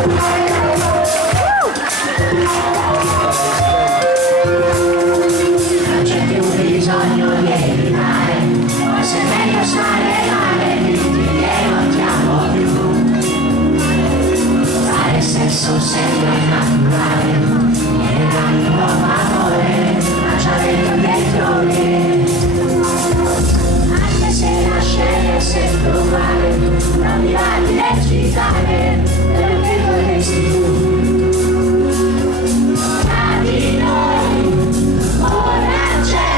Non c'è più bisogno di rimane, forse è meglio stare male, dirti che non ti amo più. Fare sesso sembra naturale, viene da un nuovo amore, ma già dentro dentro lì. Anche se la scena è sempre uguale, non mi va di recitare quello che vorresti tu. Tra di noi ora c'è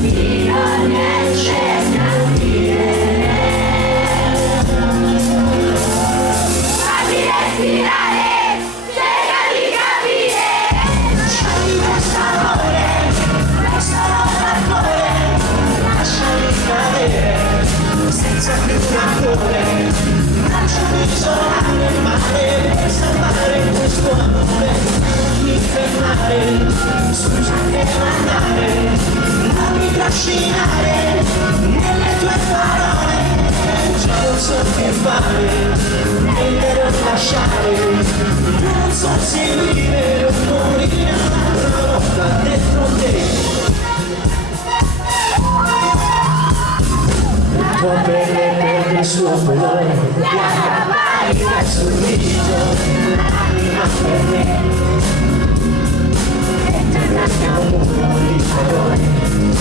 chi non riesce a dire. Fammi respirare, cerca di capire. Lasciami questo amore, questo rancore, lasciami cadere senza più rancore. Lasciami isolare il mare per salvare questo amore. Mi fermare, scusa che andare, lasciami trascinare nelle tue parole. Già non so che fare, prendere o lasciare, non so se vivere o morire un'altra volta dentro te. La tua pelle perde il suo colore, bianca pari verso il viso, l'anima per me. Davanti a un muro di colore,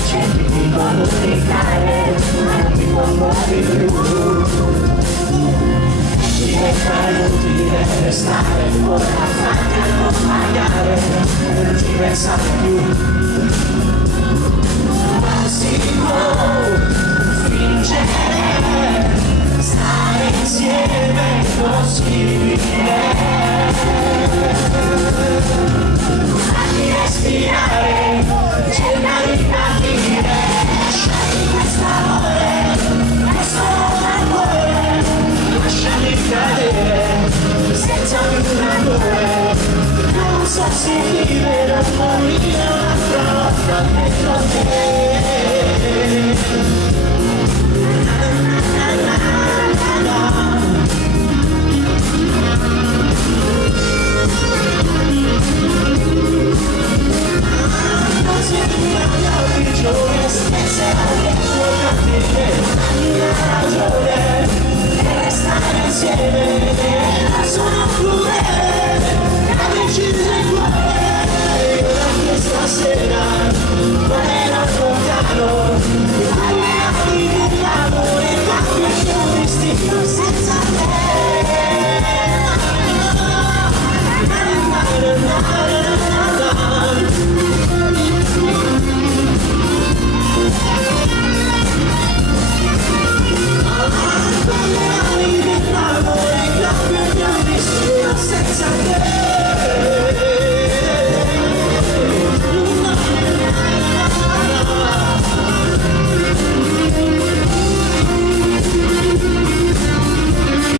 cerchi di comunicare, ma non mi commuovi più. Diventa inutile restare, ora fatti accompagnare, non ci pensa più. Non si può fingere, stare insieme è possibile. Respirare, cerca di capire, lasciami questo amore, questo rancore, lasciami cadere, senza più rancore, non so se vivere o morire un'altra volta dentro te.